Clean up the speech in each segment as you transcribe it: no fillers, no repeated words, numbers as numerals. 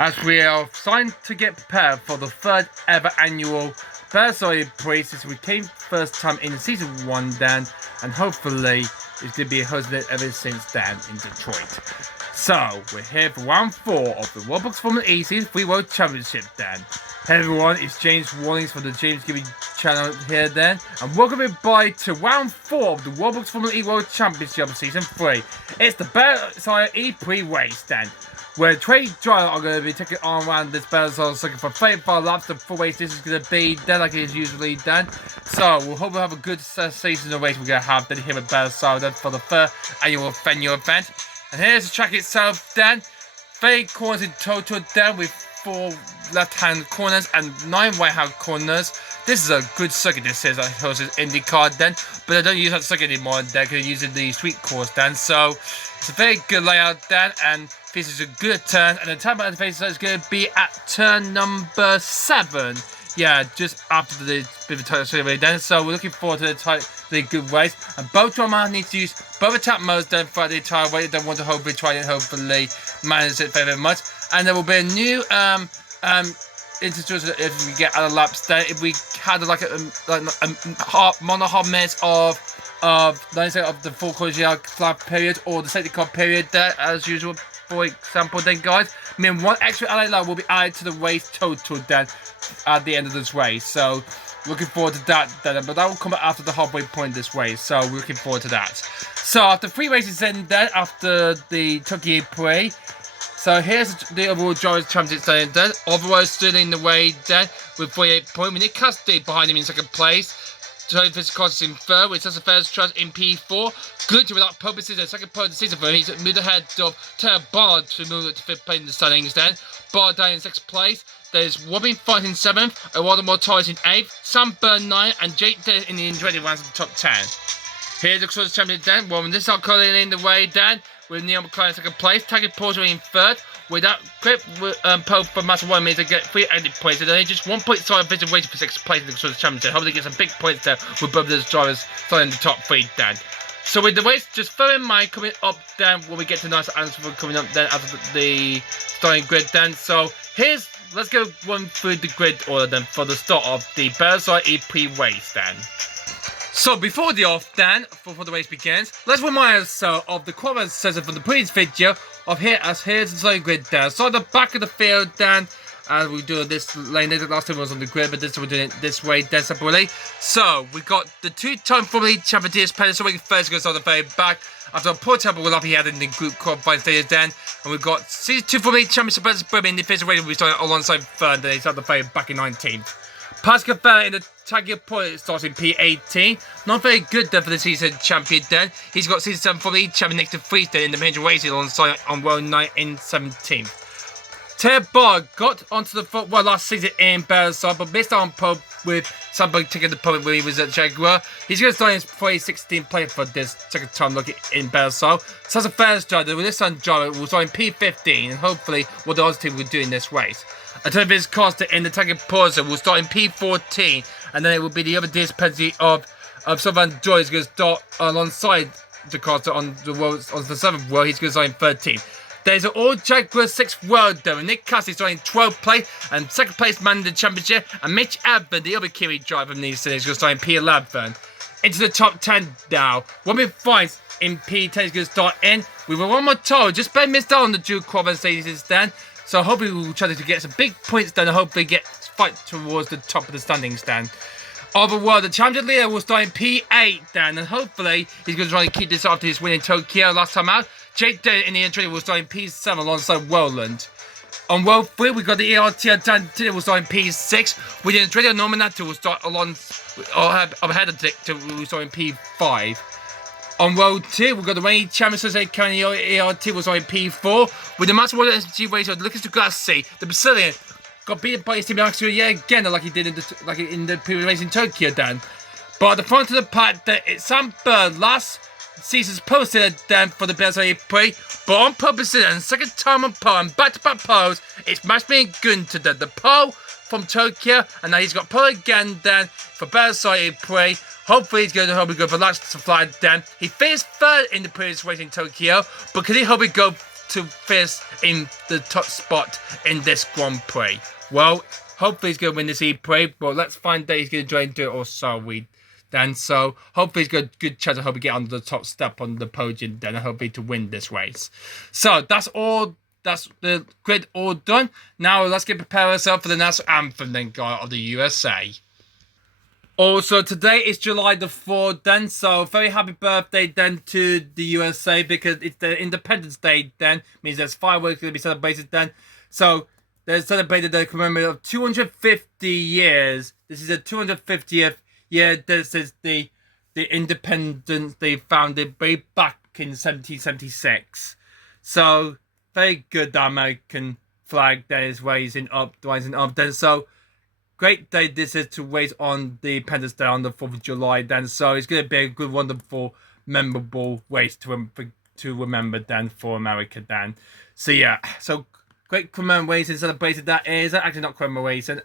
As we are starting to get prepared for the third ever annual E-PRIX, since we came first time in season 1 then, and hopefully it's going to be hosted ever since then in Detroit. So, we're here for round 4 of the Roblox Formula E Season 3 World Championship then. Hey everyone, it's James Warnings from the James Giving channel here then, and welcome everybody to round 4 of the Roblox Formula E World Championship Season 3. It's the E-PRIX race then, where trade drivers are going to be taking on around this battle, so looking for 35 laps. The full race this is going to be then, like it is usually done. So we'll hope we have a good season of race we're going to have then here at Battle then for the third annual venue event. And here's the track itself then. 3 corners in total then, with 4 left-hand corners and 9 right-hand corners. This is a good circuit, this is IndyCar then, but I don't use that circuit anymore then, because I'm using the street course then. So it's a very good layout then, and this is a good turn, and the time at the face is going to be at turn number 7. Yeah, just after the bit of a tight then. So we're looking forward to the good race. And both drivers need to use both attack modes then throughout the entire way. They want to hopefully try and hopefully manage it very much. And there will be a new introduction if we get other laps then. If we had like a half minutes of the full collision lap period or the safety car period there as usual. For example then guys, I mean 1 extra LA lap will be added to the race total then at the end of this race. So looking forward to that then, but that will come after the halfway point this race, so we're looking forward to that. So after 3 races in then, after the Tokyo E-PRIX, so here's the overall drivers' championship then. Overall still in the way then with 48 points, with Nick Cassidy behind him in second place. Tony Fitzcoss in third, with Sessa Ferris Trust in P4. Good without pole position, second pole of the season for him. He's moved ahead of Taylor Bard to move to 5th place in the standings then. Bard down in 6th place. There's Robin Fight in 7th, Eduardo Morales in 8th, Sam Byrne 9th, and Jake Day in the 20 rounds in the top 10. Here's the Cross Champion then. Well, this is calling in the way then, with Neil McClaren in 2nd place, Taggart Porter in 3rd. With that quick pole for Master 1 means they get 3 added points, and then just 1 point side vision waiting for 6th place in the Cross Championship. Hopefully get some big points there with both of those drivers starting in the top 3 then. So with the race, just bear in mind coming up then when we get to nice answer coming up then after the starting grid then. So let's go run through the grid order then for the start of the Battleside E-PRIX race then. So before the off then, before the race begins, let's remind ourselves of the qualifying session from the previous video of here's the starting grid then. So at the back of the field then, as we do this lane, the last time was on the grid, but this time we're doing it this way then separately. So we got the 2-time Formula E champion so we first goes on the very back after a poor tempo lap he had in the group qualifying stages then. And we've got season 2 Formula E championship in the official race, we started alongside third, then he's at the very back in 19th. Pascal Ferrer in the Taggart point starts in P18. Not very good then for the season champion then. He's got season 7 Formula E champion next to Freeze then in the major races alongside on row 9 in 17th. Taylor Bard got onto the last season in Battleside, but missed out on pole with somebody taking the pole when he was at Jaguar. He's going to start his 2016 play for this second time looking in Battleside. So as a Ferris driver, with this time driver will start in P15, and hopefully what the other team will do in this race. Antonio Costa in the Taggart Porter will start in P14, and then it will be the other dispendency of Sylvain Joy is going to start alongside the Costa on the 7th row. He's going to start in 13th. There's an all Jaguar 6th world though, and Nick Cassidy starting 12th place and 2nd place man in the championship, and Mitch Advent, the other Kiwi driver from these cities, is going to start in P11. Into the top 10 now. Robin Fight in P10 is going to start in. We were one more time, just barely missed out on the dual qualifying stages then. So hopefully we'll try to get some big points then and hopefully get fight towards the top of the standings then. Overall, the champion leader will start in P8 then, and hopefully he's going to try to keep this after his win in Tokyo last time out. Jake Day in the entry will start in P7 alongside Roland. On World 3, we got the ERT down to was on P6. We did Radio Nominator will start along ahead of Dick to was on P5. On World 2, we've got the reigning champion Jose County ERT was on P4. With the Master World SG race of Lucas Degrassi, the Brazilian got beaten by his team yet again, like he did in the previous race in Tokyo, Dan. But at the front of the pack, it's Sam Bird last season's posted then for the BSI Prix, but on purpose and second time on pole and back-to-back poles, it's match being Gunter then. The pole from Tokyo, and now he's got pole again then for BSI Prix. Hopefully he's going to hope he go for last to fly then. He finished third in the previous race in Tokyo, but can he hope he go to finish in the top spot in this Grand Prix? Well, hopefully he's going to win this E-Prix, but let's find out he's going to try and do it, or so we then. So hopefully he's got a good chance. I hope he get on the top step on the podium then. I hope he to win this race. So that's all. That's the grid all done. Now let's get prepared ourselves for the national anthem then, guy of the USA. Also, today is July the 4th then, so very happy birthday then to the USA because it's the Independence Day then. Means there's fireworks going to be celebrated then. So they celebrated the commemoration of 250 years. This is the 250th year. This is the independence they founded way back in 1776. So very good, the American flag that is rising up then. So great day this is to race on the Independence Day on the 4th of July then. So it's going to be a good, wonderful, memorable race to remember then for America then. So yeah, so great commemoration celebration that is. Actually not commemoration.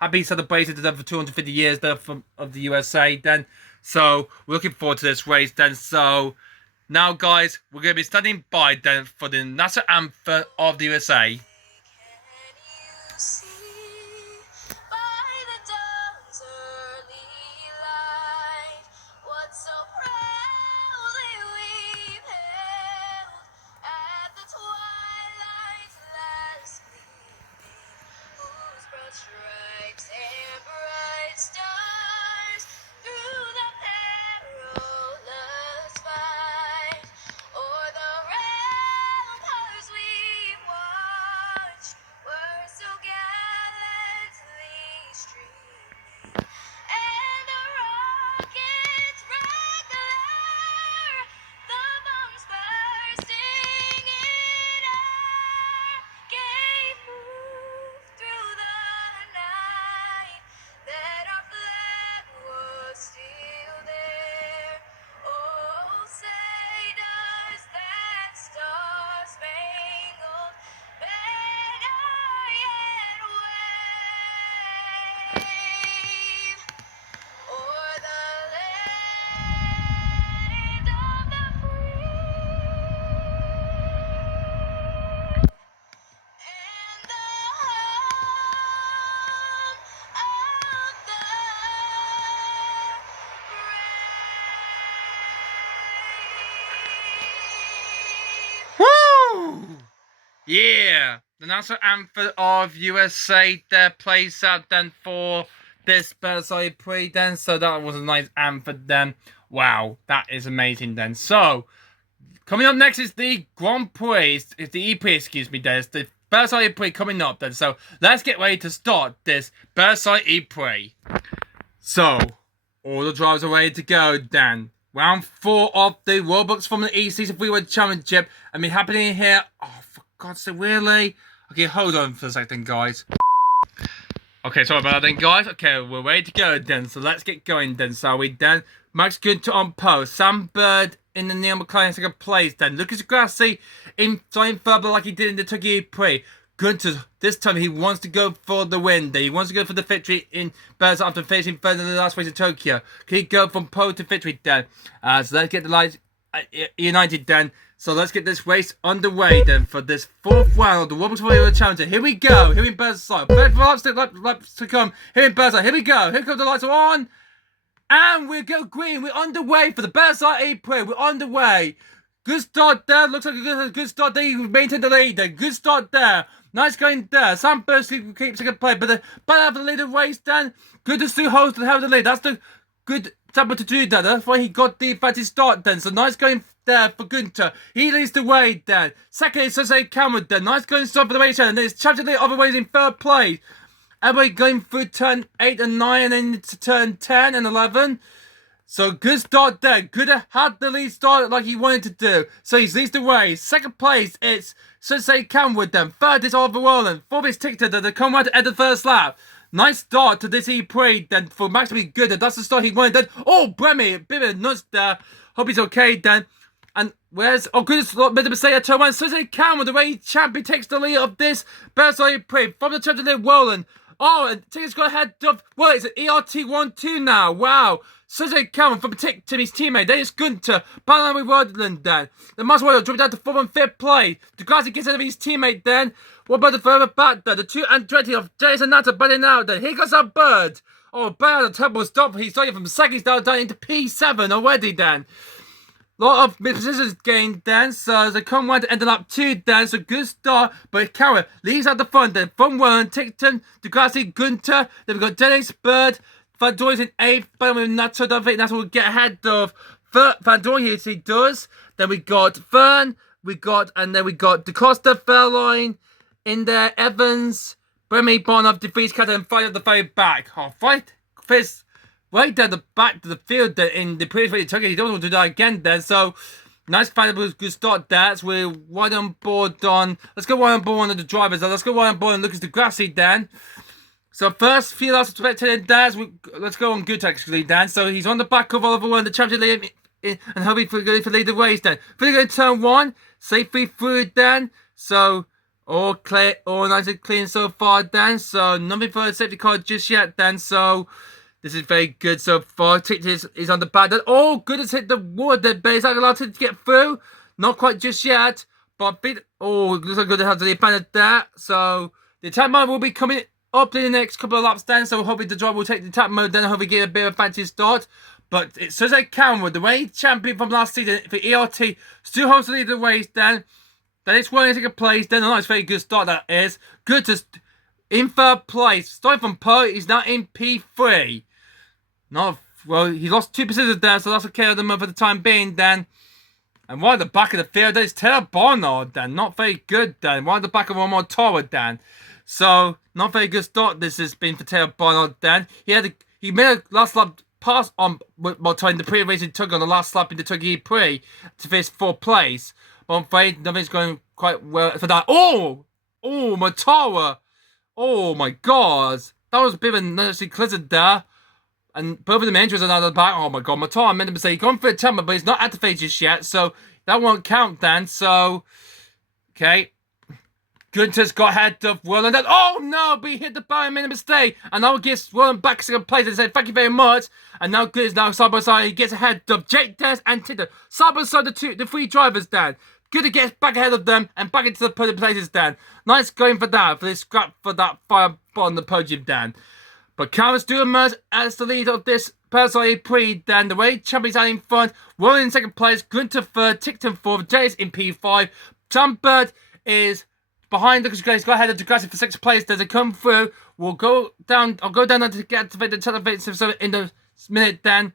Happy celebration to them for 250 years there of the USA then. So we're looking forward to this race then. So now guys, we're going to be standing by then for the national anthem of the USA. Stripes and bright stars through the perilous fight, o'er the ramparts we watched were so gallantly streaming, and the rockets regular, the bombs bursting in air, gave proof through the night that our flag was still there. Oh, say does that star-spangled banner yet wave o'er the land of the free and the home of the brave. Woo! Yeah, the national anthem of USA there plays out then for this Versailles Prix then. So that was a nice anthem then. Wow, that is amazing then. So coming up next is the Grand Prix. It's the E-Prix, excuse me. There's the Versailles Prix coming up then. So let's get ready to start this Versailles E-Prix. So all the drivers are ready to go then. Round 4 of the Roblox Formula E Season 3 World Championship. I mean, happening here. Oh, for God's sake, really? Okay, hold on for a second, guys. Okay, sorry about that then, guys. Okay, we're ready to go then. So let's get going then, shall we then? Max Gunter on pole. Sam Bird in the Neil McLaren in second place then. Lucas Grassi in flying further like he did in the Tokyo Prix. Gunter, this time he wants to go for the win. He wants to go for the victory in Birds after finishing third in the last race in Tokyo. Can he go from pole to victory then? So let's get the lights united then. So let's get this race underway then for this 4th round of the Roblox World Challenger. Here we go. Here in Birds side. Laps to come. Here in Birds side. Here we go. Here comes the lights are on. And we go green. We're underway for the Versailles E-Prix. We're underway. Good start there. Looks like a good start there. You maintained the lead there. Good start there. Nice going there. Sam Bursky keeps second place. But out of the lead of race then. Good to see host to have the lead. That's the good Tablet to do that. That's why he got the fancy start then. So nice going there for Gunter. He leads the way then. Second is Jose Cameron then. Nice going stop for the race. And then it's Champion the other ways in third place. Everybody going through turn 8 and 9 and then to turn 10 and 11. So good start there. Could have had the lead start like he wanted to do. So he leads the way. Second place, it's Jose Cameron then. Third is Oliver Rowland. Fourth is Tictor then. They come right at the first lap. Nice start to this E-PRIX then for Max to be good. And that's the start he wanted then. Oh, Bremy, a bit of a nuts there. Hope he's okay then. And where's... Oh, goodness, made a mistake at turn 1. Jose Cameron, the way champion, takes the lead of this Bersai E-PRIX from the champion to Rowland. Oh, and Tictor's got ahead of... Well, it's an ERT1-2 now. Wow. Jose Cameron from Tick to his teammate. Then it's Gunter. Battling with Rodland then. The Mars Warrior dropping down to 4th and 5th place. The guys gets ahead of his teammate then. What about the further back then? The 2 and 20 of Jason Natter batting out then. Here goes our Bird. Oh, Bird, a terrible stop. He's starting from second down into P7 already then. Lot of positions gained then, so they come one to end up 2 then, so good start, but Kara leads at the front then, from Warren, Tickton, Degrassi, Gunter, then we've got Dennis, Bird, Van Doy's in 8th, but with Nato, don't think that's what we'll get ahead of Van Doy, yes he does, then we got Fern, and then we got DeCosta, Fairline, in there, Evans, Bremy, Bonhoff, DeVries, Cutter, and fight at the very back. Oh, fight, Fizz. Right down the back to the field there in the previous way he doesn't want to do that again then. So nice fight, good start there. So we're right on board on. Let's go right on board on the drivers. Let's go right on board and Lucas Degrassi then. So first few last spectator Dan. Let's go on good actually Dan. So he's on the back of Oliver One, the champion lead, and hoping for lead the race then. We're going to turn 1, safely through then. So all clear, all nice and clean so far then. So nothing for a safety car just yet then. So this is very good so far. Tick is on the back. Then, oh, good has hit the wood there, but is that allowed to get through? Not quite just yet. But looks like good to have the defender there. So the attack mode will be coming up in the next couple of laps then. So hopefully the driver will take the attack mode then. Hopefully get a bit of a fancy start. But it's Jose Cameron, the reigning champion from last season for ERT, still holds the lead of the race then. Then it's willing to take a place. Then a nice, very good start that is. Good to in third place. Starting from Poe, he's now in P3. Well, he lost 2 positions there, so that's okay with them for the time being then. And right at the back of the field, there's Taylor Barnard then. Not very good then. Right at the back of one more tower then. So, not very good start this has been for Taylor Barnard then. He made a last lap pass on Motor in the pre-race and took on the last lap in the Tuggy Pre to finish 4th place. But I'm afraid nothing's going quite well for that. Oh, Motora. Oh my God. That was a bit of a nasty blizzard there. And both of them engines are now at the back. Oh my God, Motor, I meant to say, he's gone for a timer, but he's not activated just yet. So that won't count then. So, okay. Gunter's got ahead of Roland. Oh no, but he hit the bar and made a mistake. And now gives Roland back to second place and said, thank you very much. And now Good is now side by side. He gets ahead of Jake Tess and Tinder. Side by side, the 3 drivers then. Good to get back ahead of them and back into the podium places then. Nice going for that, for this scrap for that fire on the podium then. But Cameron's do emerge as the lead of this personal pre then. The way champions out in front. Roland in second place. Gunter third. Tickton fourth. Jace in P5. Tom Bird is behind Lucas Grace. Got ahead of Degrassi for 6th place. As they come through, we'll go down. I'll go down there to get activated the television so in the minute then.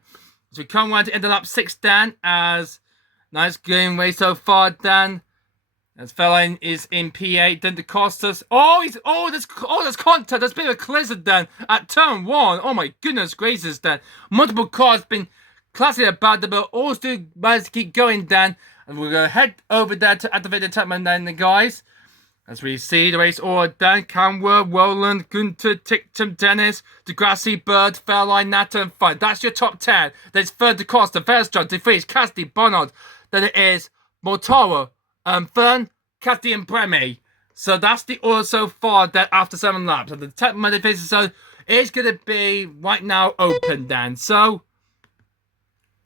So we come around to end up 6th then. As nice game way so far then. As Feline is in P8, then DeCostas. That's contact. That's a bit of a blizzard then at turn 1. Oh my goodness gracious then. Multiple cars been classically about them, but all still managed to keep going then. And we're going to head over there to activate the attackman then, the guys. As we see the race order then. Camworth, Roland, Gunter, Tickton, Dennis, Degrassi, Bird, Fairline, Natter, and Fun. That's your top 10. There's third DeCosta, Fairstrand, DeVries, Cassidy, Barnard. Then it is Mortara, Fern, Cathy and Bremy. So that's the order so far that after 7 laps. And the tech modification zone is going to be right now open then. So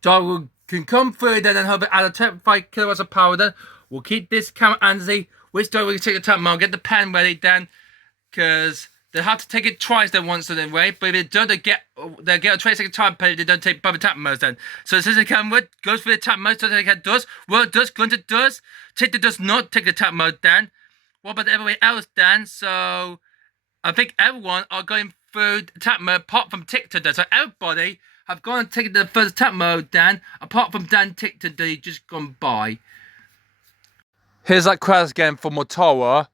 Joe can come through then and have it at a 10.5 kilowatts of power then. We'll keep this camera and see which door we can take the time. I'll get the pen ready then. Because they have to take it twice then once anyway. But if they don't, they get a 20-second time period. They don't take both tap modes then. So this is the camera goes for the tap mode. So they does. Well, does. Gunter does. Titter does not take the tap mode then. What about everybody else then? So I think everyone are going through the tap mode apart from Titter then. So everybody have gone and taken the first attack mode, Dan, apart from Dan Tickton that he just gone by. Here's that crash again for Motora.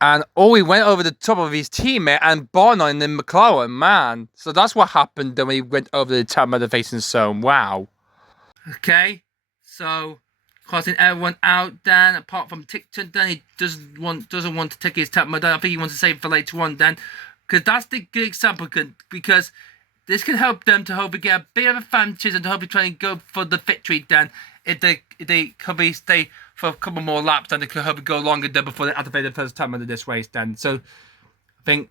And he went over the top of his teammate and Barnard in McLaren, man. So that's what happened when he went over the attack mode facing zone. Wow. Okay, so causing everyone out, Dan, apart from Tickton. Dan, he doesn't want to take his attack mode. I think he wants to save it for later on, Dan. Because that's the good example, because this can help them to hopefully get a bit of advantage and to hopefully try and go for the victory, Dan. If they probably stay for a couple more laps, then they could hopefully go longer than before they activate the first time of this race, Dan. So I think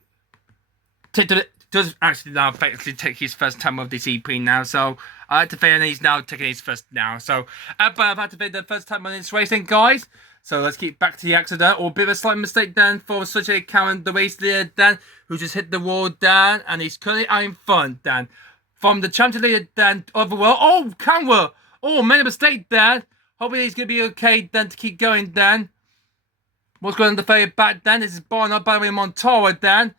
Tickton does actually now effectively take his first time of this EP now. So I activated and he's now taking his first now. So I've activated the first time on this race then, guys. So let's get back to the accident. Or a bit of a slight mistake, Dan, for such a Karen, the race leader, Dan, who just hit the wall, Dan, and he's currently having fun, Dan. From the champion leader, Dan, overall. Oh, camera! Oh, made a mistake, Dan. Hopefully he's going to be okay, Dan, to keep going, Dan. What's going on the fade back, Dan? This is Barnard, by the way, Montoro, Dan.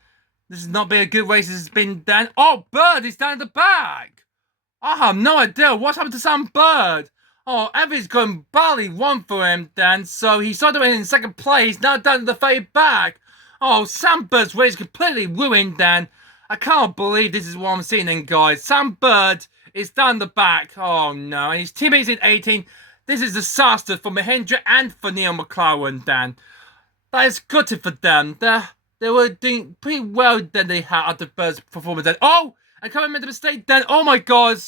This has not been a good race, this has been, Dan. Oh, Bird is down at the back. I have no idea what's happened to Sam Bird. Oh, Evie's gone barely one for him, Dan. So he started in second place, now down to the fade back. Oh, Sam Bird's race completely ruined, Dan. I can't believe this is what I'm seeing then, guys. Sam Bird is down the back. Oh, no. And his teammates in 18. This is a disaster for Mahindra and for Neil McLaren, Dan. That is gutted for them. They were doing pretty well then they had at the first performance. Then. Oh! I can't remember the mistake, Dan. Oh, my God.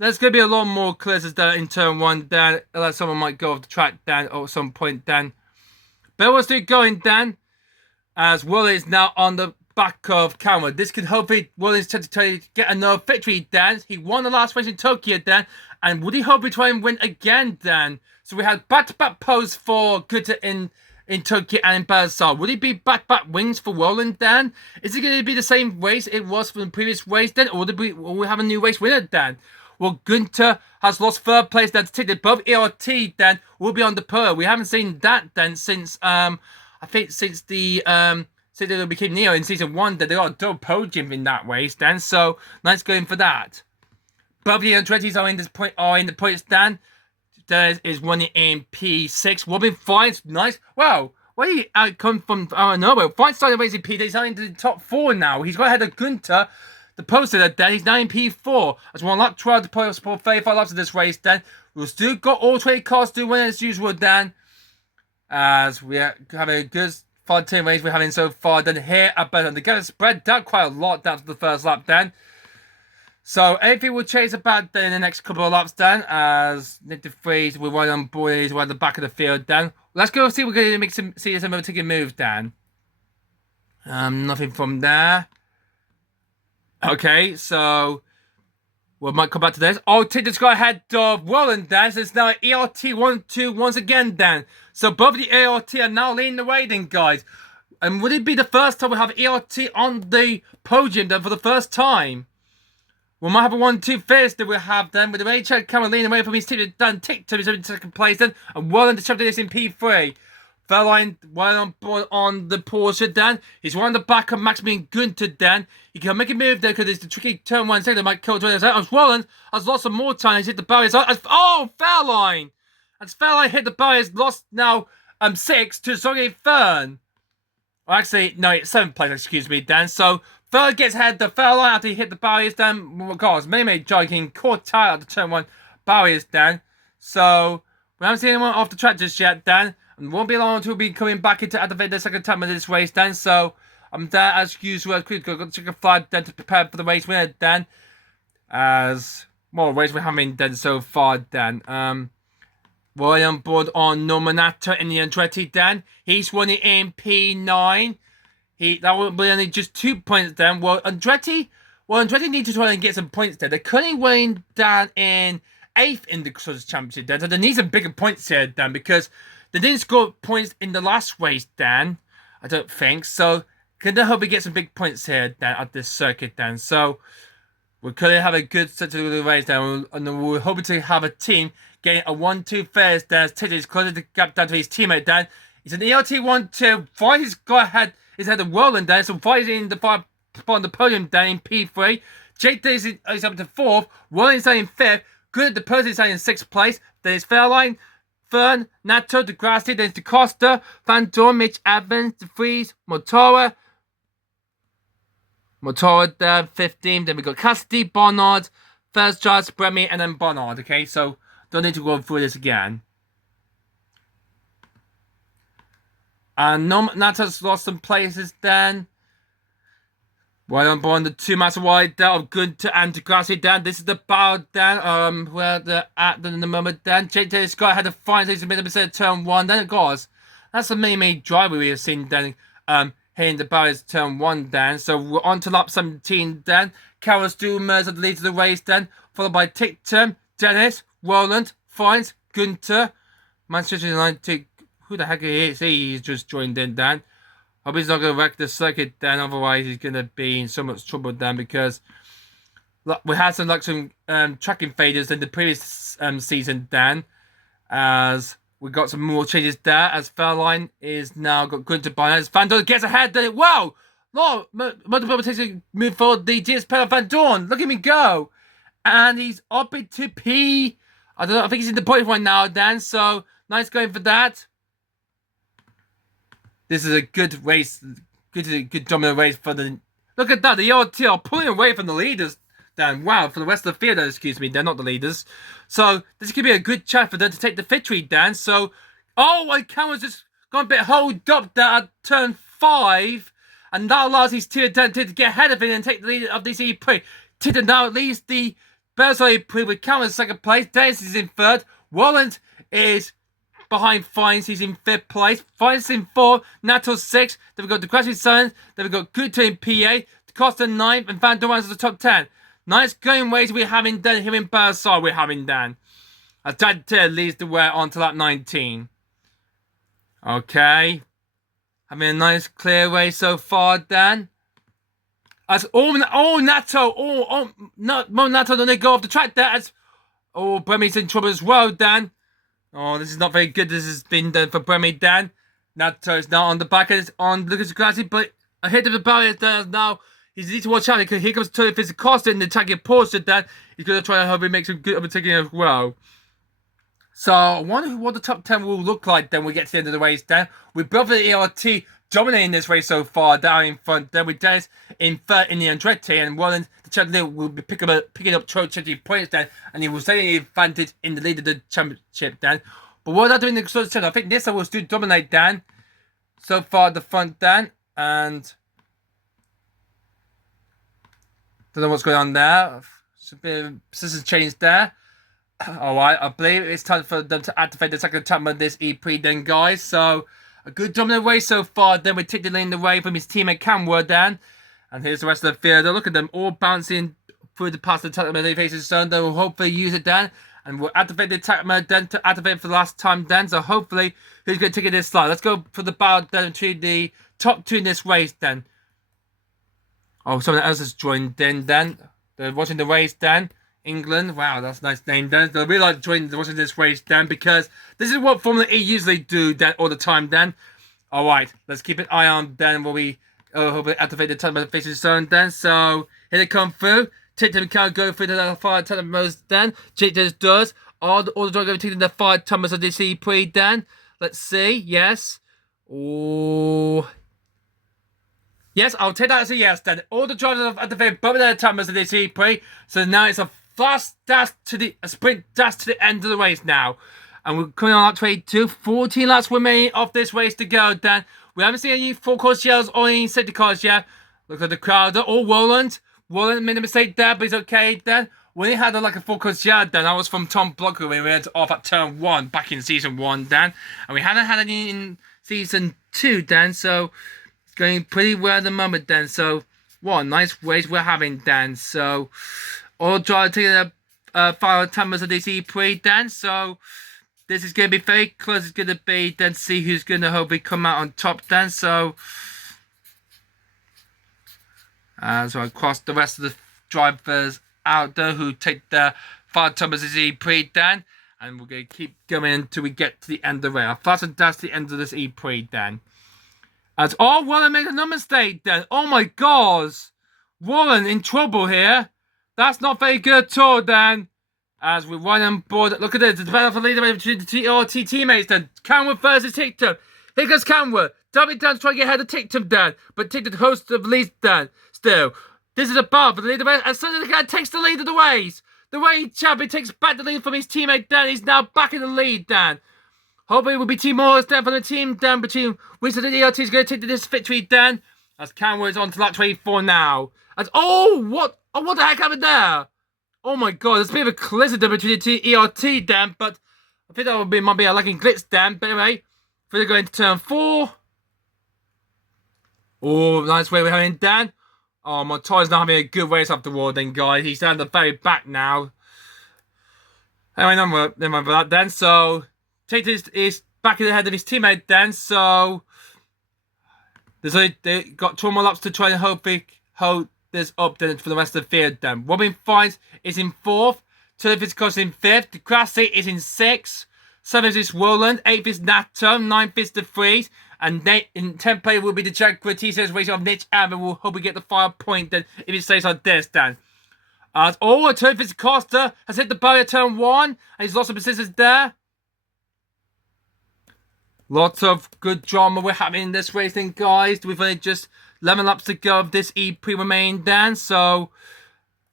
There's going to be a lot more clearances there in turn one, Dan. Like someone might go off the track, Dan, or at some point, Dan. But we'll still going, Dan. As Willie is now on the back of camera. This could hopefully Willie's try to get another victory, Dan. He won the last race in Tokyo, Dan. And would he hopefully try and win again, Dan? So we had back-to-back pose for Gunther in Tokyo and in Bazaar. Would it be back-to-back wins for Roland, Dan? Is it going to be the same race it was from the previous race, Dan? Or will we have a new race winner, Dan? Well, Gunther has lost third place, Dan, to take the both ERT, Dan, will be on the pole. We haven't seen that, Dan, since, I think since the, since they became Neo in season 1, that they got a double podium in that race, Dan. So, nice going for that. Both the Andretti's are in this point, are in the points, Dan. There is one in P6. Robin Fines, nice. Wow, where he come from? I don't know. Well, Fines started racing P. He's into the top 4 now. He's got ahead of Gunther. The poster that Dan, he's now in P4. As one lap 12 to post for 35 laps of this race, Dan. We've still got all 20 cars to win as usual, Dan. As we have a good 5-10 race we're having so far, Dan. Here, and the gap spread down quite a lot down to the first lap, Dan. So, anything will change about Dan in the next couple of laps, Dan. As Nick de Vries, we're right on board, he's right at the back of the field, Dan. Let's go see if we're going to make some overtaking moves, Dan. Nothing from there. Okay, so we might come back to this. Oh, Tickton's got ahead of Roland, Dan. So it's now ERT 1-2 once again, Dan. So both the ERT are now leading the way, then, guys. And would it be the first time we have ERT on the podium, then, for the first time? We might have a 1-2 finish that we'll have, then, with the Rachel Cameron leading away from his team, Dan Tickton is in second place, then, and Roland is champion this in P3. Fairline right on board on the Porsche, Dan. He's right on the back of Maximilian Gunther, Dan. He can make a move there because it's the tricky turn 1 second that might kill 20 seconds. As Roland has lost some more time. He's hit the barriers. Oh, Fairline! As Fairline hit the barriers, lost now 6 to Zoe Fern. Well, actually, no, it's 7th place, excuse me, Dan. So, Fern gets ahead the Fairline after he hit the barriers, Dan. Oh, God, May jogging caught tight at the turn 1 barriers, Dan. So, we haven't seen anyone off the track just yet, Dan. And won't be long until we'll be coming back into activate the second time of this race, Dan. So I'm there as usual. Got to check a flag, Dan, to prepare for the race winner, Dan. As more race we haven't done so far, Dan. We're on board on Normanata in the Andretti, Dan. He's won it in P9. That will be only just 2 points, Dan. Andretti need to try and get some points there. They're currently winning down in 8th in the Constructors' Championship, Dan. So they need some bigger points here, Dan, because they didn't score points in the last race, Dan. I don't think. So, can they hope we get some big points here, Dan, at this circuit, Dan? So, we could have a good set of the race, Dan. And we're hoping to have a team getting a 1-2 fares, Dan. As Teddy is closing the gap down to his teammate, Dan. It's an ELT 1-2. Fry's got ahead. He's had the Roland, Dan. So, Fry's in the 5 spot on the podium, Dan, in P3. Jake is up to 4th. Warren is in 5th. Good, the person is in 6th place. Then it's Fairline, Fern, Nato, DeGrassi, then it's DeCosta, Van Dorn, Mitch Evans, DeFries, Motora there, 15th. Then we got Cassidy, Barnard, first Charles, Bremy, and then Barnard. Okay, so don't need to go through this again. And Nato's lost some places then. Well on the 2 master wide down of Gunter and DeGrassi down. This is the battle down. Where they're at the moment then. JJ Scott had to find his minute of turn 1. Then it goes. That's the main driver we have seen then. Here in the barriers turn 1 then. So we're on to lap 17 then. Carol Stuhlmers at the lead of the race then. Followed by Tickton, Dennis, Roland, Fines, Gunter, Manchester United. Who the heck is he? He's just joined in then. Hope he's not going to wreck the circuit then, otherwise he's going to be in so much trouble then, because we had some tracking failures in the previous season then, as we got some more changes there, as Fairline is now got Gunter by as Van Dorn gets ahead then. Wow! Lord, multiple takes a move forward, the GS Pedal Van Dorn, look at me go! And he's up into P. I don't know, I think he's in the point right now then, so nice going for that. This is a good race, good dominant race for the... Look at that, the ERT are pulling away from the leaders then. Wow, for the rest of the field, excuse me, they're not the leaders. So, this could be a good chance for them to take the victory then. So, oh, my camera's just got a bit hold up there at turn 5. And that allows his tier to get ahead of it and take the lead of this E-PRIX. Titter now leads the Bersol E-PRIX with Cameron in 2nd place. Dennis is in 3rd. Walland is behind Fines, he's in 5th place. Fines in 4th, Nato's 6th. Then we've got DeGrassi 7th. Then we've got Guter in PA, DeCosta 9th, and Van Dorn is the top 10. Nice going ways we're having done here in Bersol, we're having done. As Dad Tier leads the way on to lap 19. Okay. Having a nice clear race so far, Dan. As Nato, Nato don't they go off the track there as Bremy's in trouble as well, Dan. Oh, this is not very good. This has been done for Bremy Dan. Nato is now on the back end on Lucas Grassi, but ahead of the barrier there now. He needs to watch out because here comes Tony Costa in the attacking Porsche Dan. He's going to try and hope he makes some good overtaking as well. So, I wonder what the top 10 will look like then we get to the end of the race then. With both the ERT dominating this race so far down in front. Then with Dennis in 3rd in the Andretti, and Roland, the champion, will be picking up 20 points then, and he will stay the advantage in the lead of the championship then. But what are they doing in the close I think Nissa will still dominate Dan. So far at the front Dan, and don't know what's going on there. Should be a position change there. Alright, I believe it's time for them to activate the second time of this E-PRIX then, guys. So, a good dominant race so far. Then we're taking the way from his teammate Camwood then. And here's the rest of the field. Look at them all bouncing through the past the attack mode they faces zone. They will hopefully use it then. And we'll activate the attack mode then to activate for the last time then. So hopefully, who's going to take it this slide? Let's go for the battle then to the top 2 in this race then. Oh, someone else has joined in then. They're watching the race then. England, wow, that's a nice name, Dan. I really like watching this race, Dan, because this is what Formula E usually do, Dan, all the time, Dan. All right, let's keep an eye on Dan while we hopefully activate the time of faces zone, Dan. So here they come through. Take them can't go through the 5 time modes, Dan. Jake does. All the drivers taking the 5 timers of this E-PRIX, Dan. Let's see. Yes. Oh. Yes, I'll take that as a yes, Dan. All the drivers have activated both of their timers of this E-PRIX. So now it's a fast dash a sprint dash to the end of the race now. And we're coming on lap 22. 14 laps remaining of this race to go, Dan. We haven't seen any full course yells or any safety cars yet. Look at the crowd. Oh, Roland. Roland made a mistake there, but he's okay, Dan. When he had a full course yell, Dan, that was from Tom Blocker when we went off at turn 1 back in season 1, Dan. And we haven't had any in season 2, Dan. So it's going pretty well at the moment, Dan. So what a nice race we're having, Dan. So all drivers taking the final timers of this E-PRIX, Dan. So this is going to be very close. It's going to be then see who's going to hopefully come out on top, Dan. So so I cross the rest of the drivers out there who take the 5 timers of this E-PRIX, Dan. And we're going to keep going until we get to the end of the race. Fast and dash to the end of this E-PRIX, Dan. As Warren made another mistake, Dan. Oh my gosh. Warren in trouble here. That's not very good at all, Dan. As we run on board, look at this. The battle for leader between the TRT teammates, Dan. Canwood versus Tictum. Here goes Canwood. Dummy Dan's trying to get ahead of Tictum, Dan. But Tictum hosts the lead, Dan. Still. This is a bar for the leader, and suddenly the guy takes the lead of the ways. The way champion takes back the lead from his teammate, Dan. He's now back in the lead, Dan. Hopefully it will be Team Morris, Dan, from the team, Dan, between Winston and ERT is going to take this victory, Dan. As Canwood is on to lap 24 now. As, what the heck happened there? Oh my god, there's a bit of a collision between the ERT, Dan, but I think that might be a lacking glitch, Dan. But anyway, we're going to turn 4. Oh, nice way we're having Dan. Oh, Montoya's not having a good race after all, then, guys. He's down the very back now. Anyway, never mind for that, then. So, Tate is back ahead of his teammate, then. So, they got 2 more laps to try and hold this up then for the rest of the field, then. Robin Fines is in 4th. Turf is in 5th. The Grassy is in 6th. 7th is Roland. 8th is Nato. 9th is the Freeze. And in 10th place will be the Jaguar T-Series racing of Niche Avenue. We'll hope we get the 5 point then if it stays like this, Dan. A turn is Costa has hit the barrier turn 1 and he's lost some positions there. Lots of good drama we're having in this racing, guys. We've only just 11 laps to go of this E-PRIX remaining, Dan. So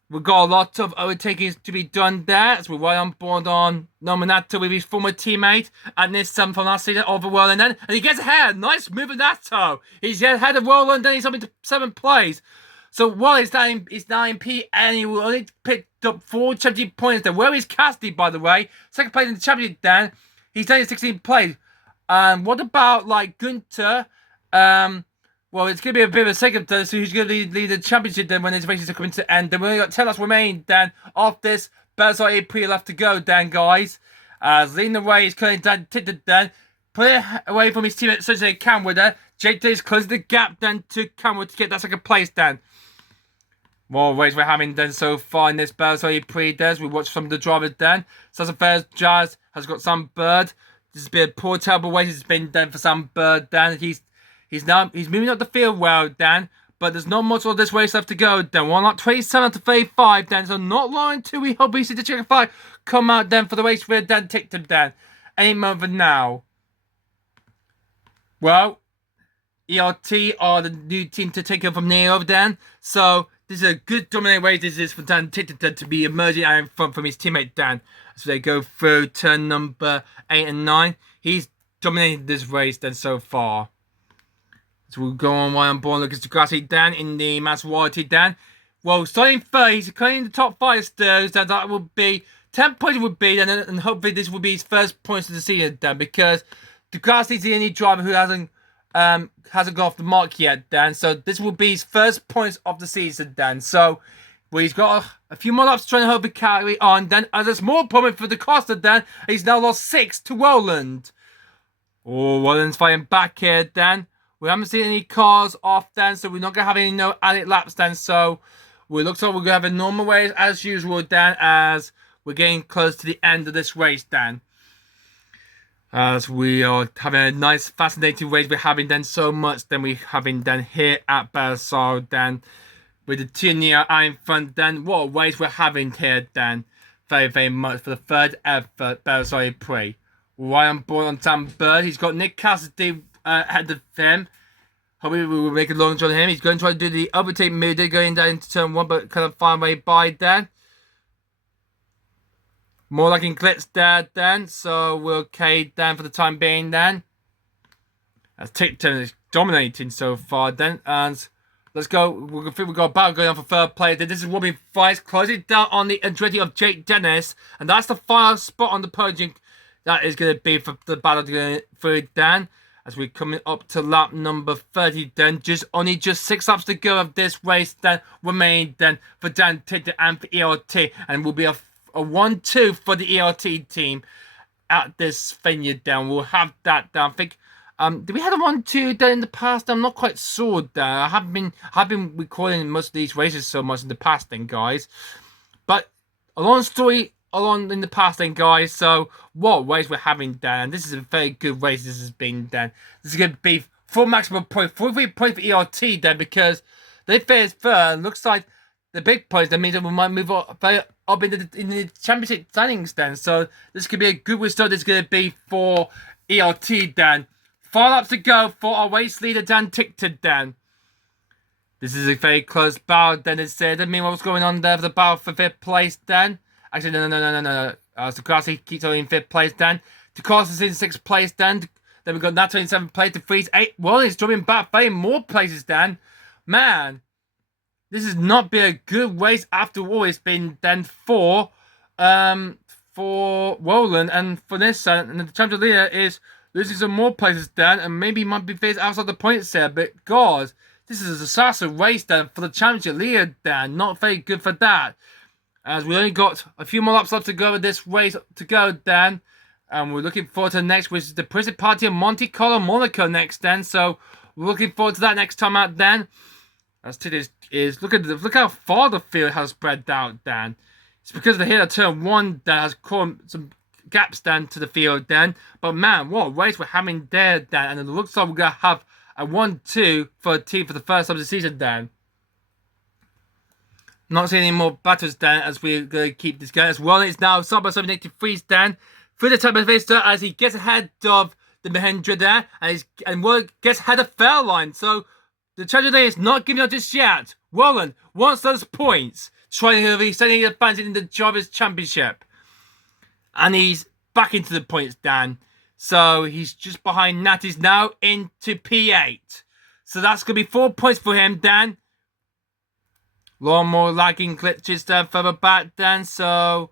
we've got a lot of overtakings to be done there as we're right on board on Nominato with his former teammate and this 7th from last season over Roland then. And he gets ahead. Nice move of Nato. He's ahead of Roland then he's up into 7th place. So while he's 9P and he will only picked up 470 points there. Where is Cassidy, by the way? 2nd place in the championship then. He's only 16th place. And what about like Gunter? Well, it's going to be a bit of a second turn, so who's going to lead the championship then when his races are coming to end? Then we've only got 10 laps remaining, Dan, of this Bellarside E-PRIX left to go, Dan, guys. As leading the way is currently Dan Tinted, Dan. Put it away from his teammate, such as Canwood there. Jake is closing the gap, then, to Canwood to get that 2nd place, Dan. More race we're having, then, so far in this Bellarside E-PRIX, Dan. We watched some of the drivers, Dan. Sasa Affairs Jazz has got some bird. This has been a poor, terrible race it's been, Dan, for some bird, Dan. He's moving up the field well, Dan, but there's not much of this race left to go, Dan. 1 lap 27 to 35, Dan, so not long until we hope we see the Chicken 5 come out, Dan, for the race for Dan Tictum, Dan. Any moment now. Well, ERT are the new team to take over from Neo, Dan, so this is a good dominant race. This is for Dan Tictum to be emerging out in front from his teammate, Dan. So they go through turn number 8 and 9. He's dominated this race, then, so far. So we'll go on while I'm born. Look, it's Degrassi Dan in the Maserati, Dan. Well, starting 3rd, he's currently in the top 5 still. So that would be 10 points would be, and hopefully this will be his first points of the season, Dan, because Degrassi's the only driver who hasn't got off the mark yet, Dan. So this will be his first points of the season, Dan. So well, he's got a few more laps trying to hopefully carry on, Dan. And there's more problem for the Costa, Dan. He's now lost 6 to Roland. Oh, Roland's fighting back here, Dan. We haven't seen any cars off, Dan, so we're not going to have any added laps, Dan. So it looks like we're going to have a normal race as usual, Dan, as we're getting close to the end of this race, Dan. As we are having a nice, fascinating race we're having, Dan, so much, then we're having, Dan, here at Bellarside, Dan. With the Tunia out in front, Dan. What a race we're having here, Dan. Very, very much for the 3rd ever Bellarside E-PRIX. Right on board on Sam Bird. He's got Nick Cassidy ahead of him. Hopefully we will make a long shot on him. He's going to try to do the overtake move. They're going down into turn 1, but kind of find way by Dan. More like in glitz there, Dan. So we're okay, Dan, for the time being, Dan. As Tictum is dominating so far, Dan. And let's go. We've got a battle going on for 3rd place. This is Robin Fries closing down on the Andretti of Jake Dennis. And that's the final spot on the podium. That is going to be for the battle going through, Dan. As we're coming up to lap number 30, then only just 6 laps to go of this race, then remain then for Dan Tictum and for ERT, and will be a 1-2 for the ERT team at this venue. Then we'll have that down. I think did we have a 1-2 then in the past? I'm not quite sure. Dan, I have been recording most of these races so much in the past, then, guys. But a long story. Along in the past then, guys, so what race we're having, Dan? This is a very good race this has been, Dan. This is going to be full maximum point, 43 points for ERT, Dan, because they finished 3rd. Looks like the big points, that means that we might move up in the championship standings then. So this could be a good result. This is going to be for ERT then. 4 laps to go for our race leader Dan Tickton then. This is a very close battle then. It said. I mean, what's going on there for the battle for 5th place then? Actually, no. Sakurasi keeps on in 5th place then. Takasa is in 6th place then. Then we've got Nato in 7th place. The Freeze 8. Well, he's dropping back 3 more places then. Man, this has not been a good race after all. It's been then for Roland and for this and the champion leader is losing some more places then, and maybe might be faced outside the points there. But God, this is a disaster race then for the championship leader then. Not very good for that. As we only got a few more laps left to go with this race to go then. And we're looking forward to the next, which is the Principality of Monte Carlo Monaco next then. So we're looking forward to that next time out then. As to this is look how far the field has spread out then. It's because the hill turn 1 that has caused some gaps then to the field then. But man, what a race we're having there then. And it looks like we're gonna have a 1-2 for a team for the first time of the season then. Not seeing any more battles then as we're going to keep this going as well. It's now Saba 783 then through the top of Vista as he gets ahead of the Mahendra there and gets ahead of Fairline. So the tragedy is not giving up just yet. Roland wants those points, trying to be setting the advantage in the Drivers' Championship. And he's back into the points, Dan. So he's just behind Nat. He's now into P8. So that's going to be 4 points for him, Dan. A lot more lagging glitches there further back then, so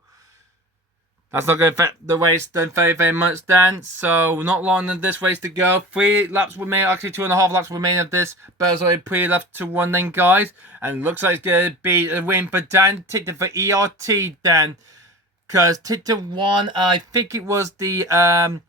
that's not going to affect the race then very, very much then. So not long in this race to go. 3 laps remain, actually 2.5 laps remain of this. But there's only pretty left to run then, guys. And it looks like it's going to be a win for Dan Tickton for ERT then. Because Tickton won, I think it was the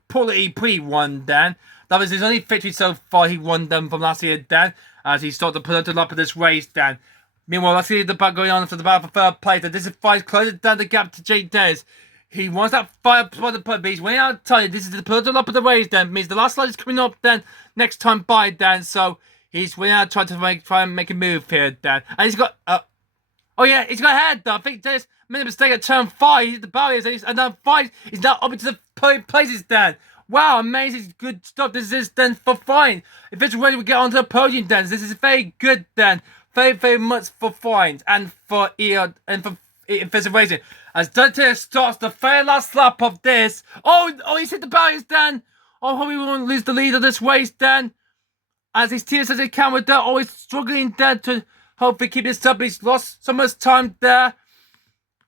Paula E-PRIX one then. That was his only victory so far. He won them from last year then. As he started the penultimate lap of this race then. Meanwhile, let's see the battle going on for the battle for 3rd place. And this is fight closing down the gap to Jake Dez. He wants that 5 spot to put, but he's winning out of time. This is the penultimate lap of the race then. Means the last slide is coming up then next time by then. So he's winning out of time to try and make a move here then. And he's got oh yeah, he's got ahead though. I think Dez made a mistake at turn 5. He hit the barriers and then 5 he's now up into the places then. Wow, amazing, good stuff. This is then for fine. If it's ready, we get onto the podium then. This is very good then. Very, very much for fines and for offensive racing. As Dante starts the very last lap of this. Oh, he's hit the barriers, Dan. Oh, hope we won't lose the lead of this race, Dan. As his team says he can with that, always struggling there to hopefully keep this up. He's lost so much time there.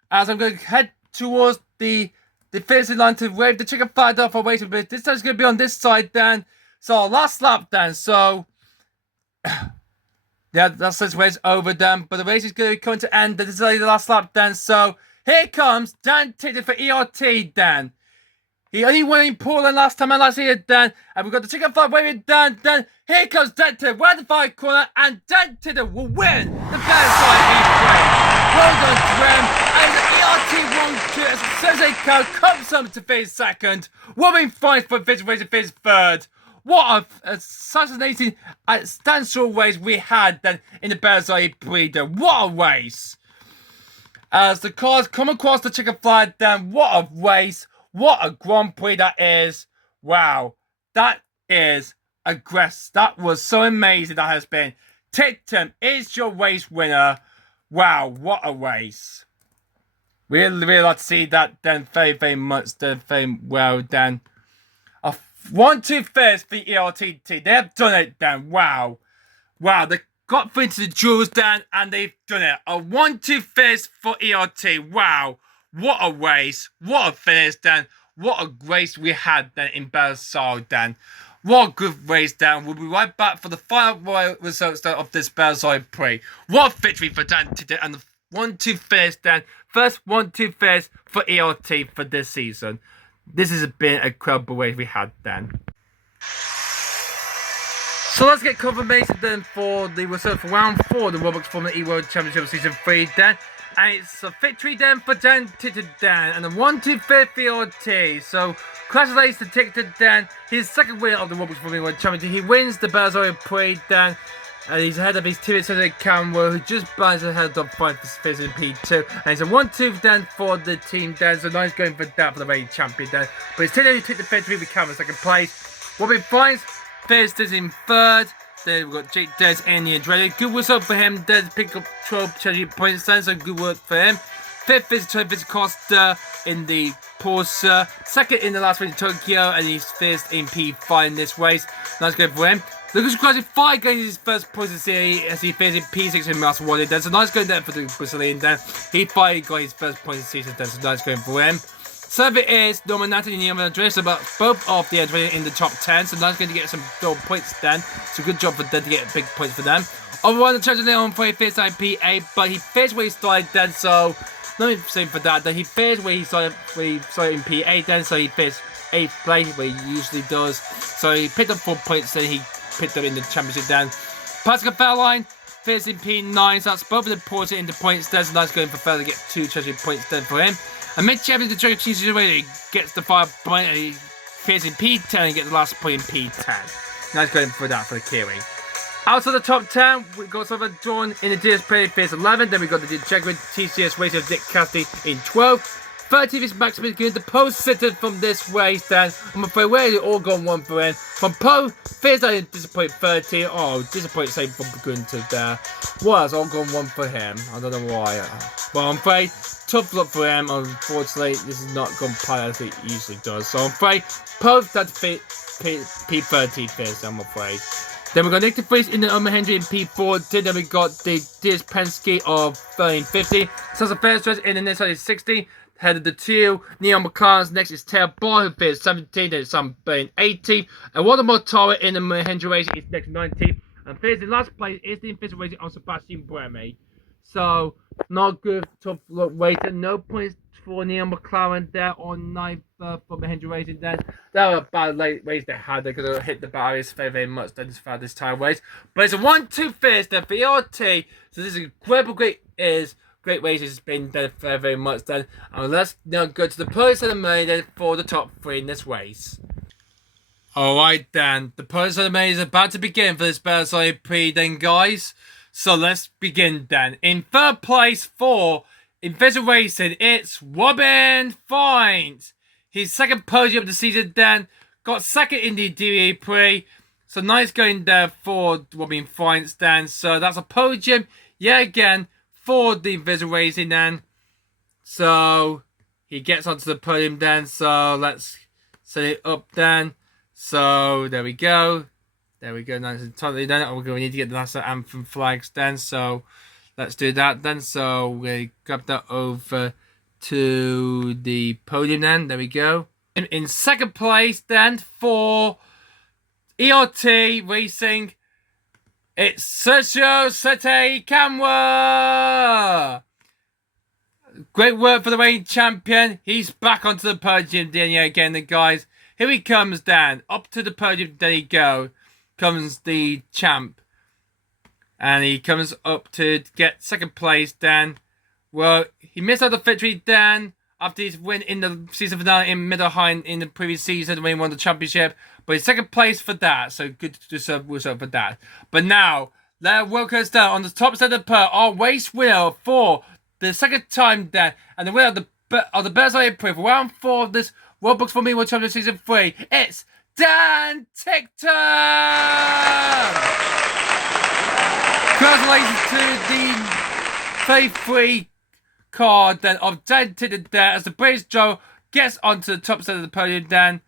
As I'm going to head towards the finishing line to wave the chicken flag off for waiting a bit. This time's going to be on this side, Dan. So last lap, Dan. So. Yeah, that's this race over then, but the race is going to be coming to end. This is only the last lap then, so here comes Dan Tickton for ERT, Dan. He only won in Portland last time and last year, Dan, and we've got the chicken flag waving Dan. Here comes Dan Tickton, we're at the 5 corner, and Dan Tickton will win the Bearside E-PRIX. Well done to him, and the ERT won to as Sensei Cow comes up to finish 2nd, Robin finds for Vision Race to finish 3rd. What a fascinating standstill race we had then in the Bearside E-PRIX. What a race! As the cars come across the chicken flag, then what a race! What a Grand Prix that is! Wow, that is aggressive. That was so amazing. That has been. Tickton is your race winner. Wow, what a race! Really like to see that then very, very much. Then very well then. 1-2 first for ERT. They have done it, Dan. Wow. They got through into the jewels, Dan, and they've done it. A 1-2 first for ERT. Wow. What a race. What a finish, Dan. What a race we had then in Bearside, Dan. What a good race, Dan. We'll be right back for the final results of this Bearside Prix. What a victory for Dan today. And the 1-2 first, Dan. First 1-2 first for ERT for this season. This has been a incredible race we had then. So let's get confirmation then for the result for round 4 of the Roblox Formula E World Championship Season 3 then. And it's a victory then for Dan Tickton Dan and a 1-2 for ERT. So congratulations to Tickton Dan. His 2nd win of the Roblox Formula E World Championship. He wins the Bearside Prix then. And he's ahead of his teammate Cedric Camwell, who just buys ahead of 5 for space in P2. And it's a 1-2 then for the team then. So nice going for that for the reigning champion then. But it's still only took the victory with Camwell second place. Robin finds Fizz is in third. Then we've got Jake Des in the Adrenaline. Good result for him. Des picked up 12 treasury points then, so good work for him. Fifth is Travis Costa in the Porsche. Second in the last race in Tokyo, and he's first in P5 in this race. Nice going for him. Lucas Crosby 5 gains his first points in the series as he finished in P6 in Master Warrior then. So nice going there for the Brazilian then. He finally got his first points in the season then, so nice going for him. Seventh is Norman Nathan and Neil Andres, about both of the Adrenaline in the top 10. So nice going to get some gold points then. So good job for them to get big points for them. Overall, the treasure on play first time P8, but he finished where he started then, so let me say for that. Then he finished where he started in P8 then, so he finished 8th place where he usually does. So he picked up 4 points, then he picked up in the championship then. Pascal Fairline finished in P9, so that's both of the Porsche in the points then. So nice going for Fairline to get 2 treasure points then for him. And mid-champion, the treasure cheese he gets the 5 point, and he finishes in P10 and gets the last point in P10. Nice going for that for the Kiwi. Outside the top 10, we got some drawn in the DS Play Phase 11. Then we got the Jaguar TCS race of Dick Cassidy in 12th. 13th is Maximus Goon, the post sitter from this race. Then I'm afraid we're all gone 1 for him. From Poe, Fizz I disappoint 13. Oh, disappoint same from Gunter there. Was all gone 1 for him. I don't know why. Well, I'm afraid tough luck for him. Unfortunately, this has not gone past as it usually does. So I'm afraid Poe that defeat P30 Fizz, I'm afraid. Then we got Nick DeFreeze in the Omer Hendry in P4. Then we got the DS Penske of 1350. So the first race in the next side is 60. Head of the 2. Neon McCarns. Next is Tail Bar, who finished 17. Then some in 18. And Waldemar Tower in the Mahendra race is next 19. And finished in last place is the official race on Sebastian Breme. So, not good, tough luck racing. No points for Neon McLaren there on 9th for Mahendra Racing then. That was a bad late race they had. They could have hit the barriers very, very much throughout this time race. But it's a 1-2 finish there for ERT. So this is incredible, great race has been done very, very much then. And let's now go to the podium ceremony then for the top 3 in this race. Alright then, the podium ceremony is about to begin for this Battle Prix then, guys. So let's begin then. In third place for Invisible Racing, it's Robin Fines. His second podium of the season then. Got second in the E-PRIX. So nice going there for Robin Fines then. So that's a podium yet again for the Invisible Racing then. So he gets onto the podium then. So let's set it up then. So there we go. There we go, nice and totally done. We need to get the national anthem flags then, so let's do that then. So we grab that over to the podium then. There we go. In second place then for ERT Racing, it's Sergio Sete Camwa. Great work for the reigning champion. He's back onto the podium then again, the guys. Here he comes then. Up to the podium, there you go. Comes the champ, and he comes up to get second place then. Well, he missed out the victory then after his win in the season finale in Middelheim in the previous season when he won the championship, but he's second place for that, so good to deserve result for that. But now let's welcome us down on the top side of the per our race winner for the second time then, and the winner of the best April for round 4 of this Roblox for Me World Championship Season 3, it's Dan Tickton! Congratulations to the 33 card then of Dan Tickton there as the British Joe gets onto the top side of the podium then.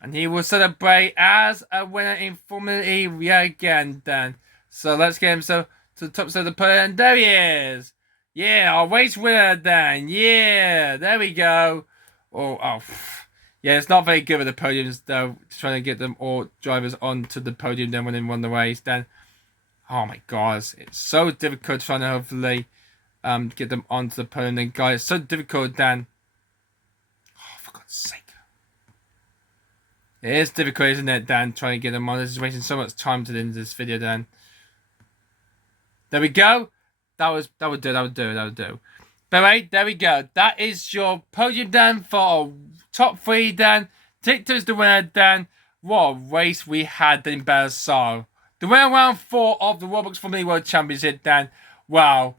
And he will celebrate as a winner in Formula E yet again then. So let's get him to the top side of the podium. And there he is! Yeah, our race winner then. Yeah, there we go. Yeah, it's not very good with the podiums though. Trying to get them all drivers onto the podium then when they won the race then. Oh my god, it's so difficult trying to hopefully get them onto the podium then, guys. It's so difficult then. Oh, for God's sake. It is difficult, isn't it, Dan, trying to get them on. This is wasting so much time to the end of this video then. There we go. That would do. But right, there we go. That is your podium then for our top 3 then. Tickton's the winner then. What a race we had in Bellassar. The winner round 4 of the Roblox Formula World Championship, then, wow.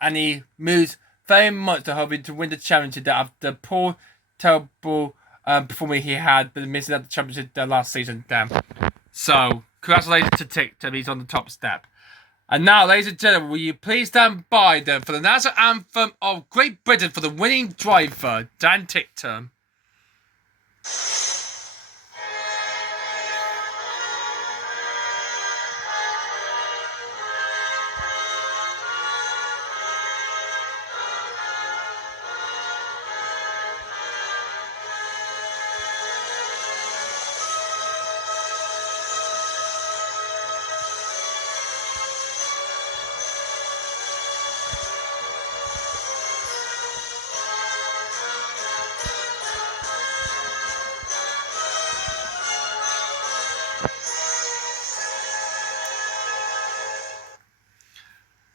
And he moves very much to hoping to win the championship after the poor, terrible performance he had, but missing out the championship last season, then. So, congratulations to TikTok, he's on the top step. And now, ladies and gentlemen, will you please stand by then for the national anthem of Great Britain for the winning driver, Dan TikTok.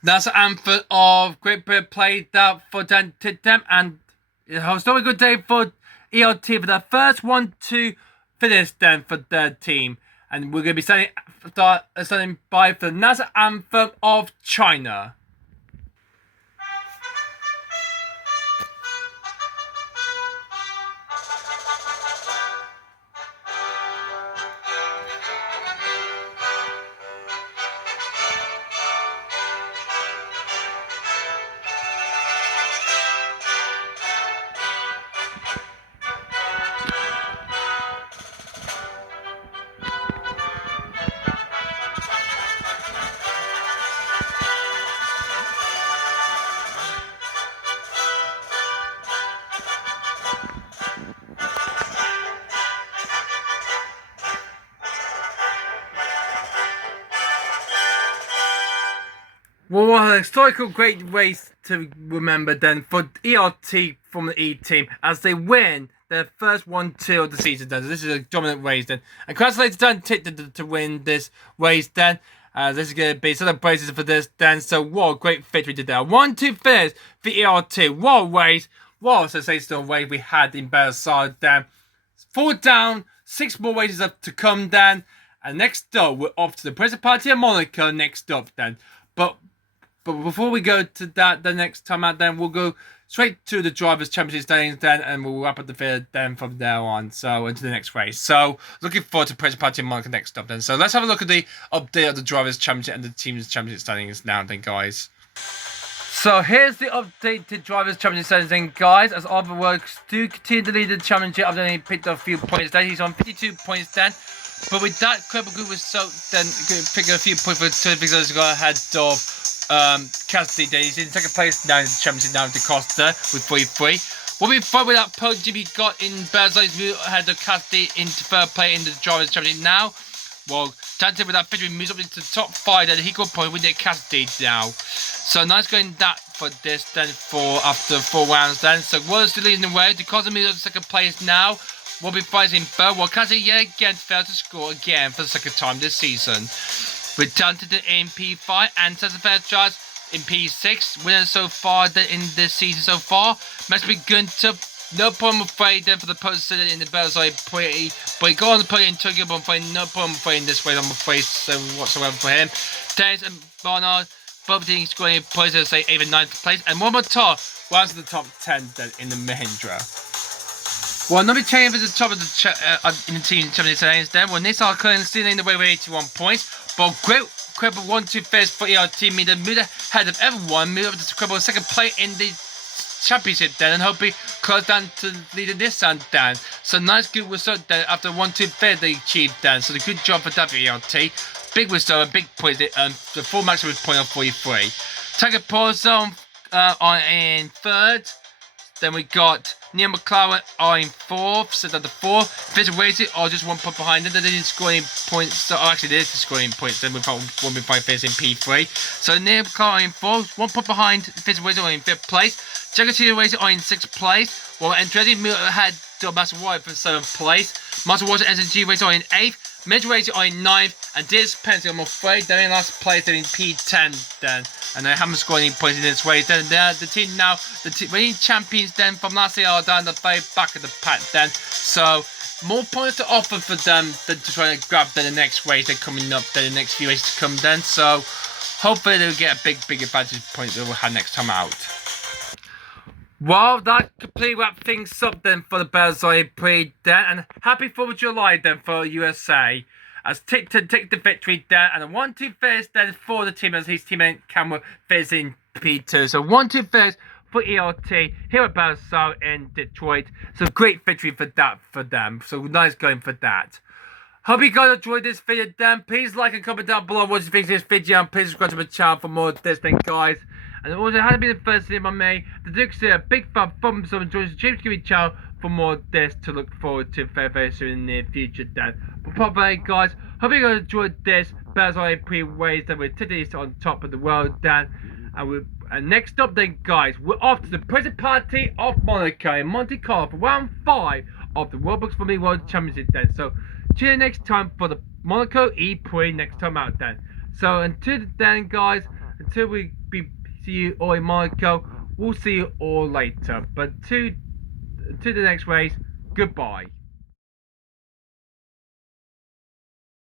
That's the anthem of Great Britain played out for Dan TikTok, and it was not a good day for ELT for the first 1-2 finish then for their team. And we're going to be standing by for the national anthem of China. Well, what a historical great race to remember then for ERT from the E team as they win their first 1-2 of the season then. So this is a dominant race then. And congratulations Dan TikTok to win this race then. This is going to be celebrations for this then. So what a great victory today. 1-2 finish for ERT. What a race. What a sensational race we had in Bellarside then. 4 down, 6 more races up to come then. And next up, we're off to the Principality of Monaco next up then. But before we go to that, the next time out, then we'll go straight to the Drivers' Championship standings then, and we'll wrap up the video then from there on. So into the next race. So looking forward to Principality of Monaco next up then. So let's have a look at the update of the Drivers' Championship and the Teams' Championship standings now then, guys. So here's the update to Drivers' Championship standings then, guys. As Oliver Works do continue to lead the championship after he picked up a few points then. He's on 52 points then. But with that, Credible Group was so then picking a few points for two because he got ahead of Cassidy. Then he's in second place now in the championship now to Costa with 43. What we find with that podium he got in Berzai, we had the Cassidy into third place in the Drivers' Championship now. Well, Dante with that victory moves up into the top 5 then he got point with the Cassidy now. So nice going that for this then for after 4 rounds then. So Wallace still leading the way. DeCosta moves up to second place now. Will be fighting in third, while Cassidy yet again failed to score again for the second time this season. With Dante in P5 and Cesar Fairchild in P6, winners so far in this season so far. Must be Gunter, no problem afraid then for the post in the Bellarside pretty, but he got on the podium in Tokyo, but I'm afraid no problem afraid in this race, I'm afraid so whatsoever for him. Dennis and Barnard both teams scoring points to say 8th and 9th place, and one more top rounds to the top 10 then in the Mahindra. Well, Nobby Chain is the top of the in the team championship standings then. Well, Nissan currently still in the way with 81 points. But great Credible 1-2 finish for ERT mean the move ahead of everyone, move up to Credible second place in the championship then, and hopefully close down to lead the Nissan then. So nice good result then after 1-2 finish they achieved then. So the good job for that ERT. Big result and big points. The full maximum point of 43. Tiger Paulson in third. Then we got Neil McLaren are in 4th, so that the 4th. Fisher Racing are just 1 point behind them. They didn't score any points. So actually, they did score any points. Then we've got 1 point behind Fisher in P3. So Neil McLaren in 4th, 1 point behind Fisher Racing are in 5th place. Jagatino Racing are in 6th place. While Andretti had Master White for 7th place. Master Water and SNG Racing are in 8th. Major Racing are in 9th. And this Penalty, I'm afraid, they're in last place. They're in P10 then. And they haven't scored any points in this race. Then the team now, the winning champions then from last year are down the very back of the pack then. So more points to offer for them than to try to grab the next race they're coming up, the next few races to come then. So hopefully they'll get a big advantage point that we'll have next time out. Well, that completely wraps things up then for the Bears Prix then, and happy 4th of July then for USA. As Tickton take the victory there, and a 1-2 finish then for the team as his teammate Cameron finishes in P2. So 1-2 finish for ELT here at Bears in Detroit. So great victory for them. So nice going for that. Hope you guys enjoyed this video then. Please like and comment down below what you think of this video, and please subscribe to my channel for more of this thing, guys. And also, it has been the first video by me. The do consider a big thumbs up and join the James Gibby channel for more of this to look forward to very soon in the near future then. But probably, guys, hope you guys enjoyed this Bears Prix ways that we're taking this on top of the world then. And next up then, guys, we're off to the Principality of Monaco in Monte Carlo for round 5 of the Roblox for Me World Championship then. So tune in next time for the Monaco E-PRIX next time out then. So until then, guys, until we see you all in Monaco, we'll see you all later. But to the next race, goodbye.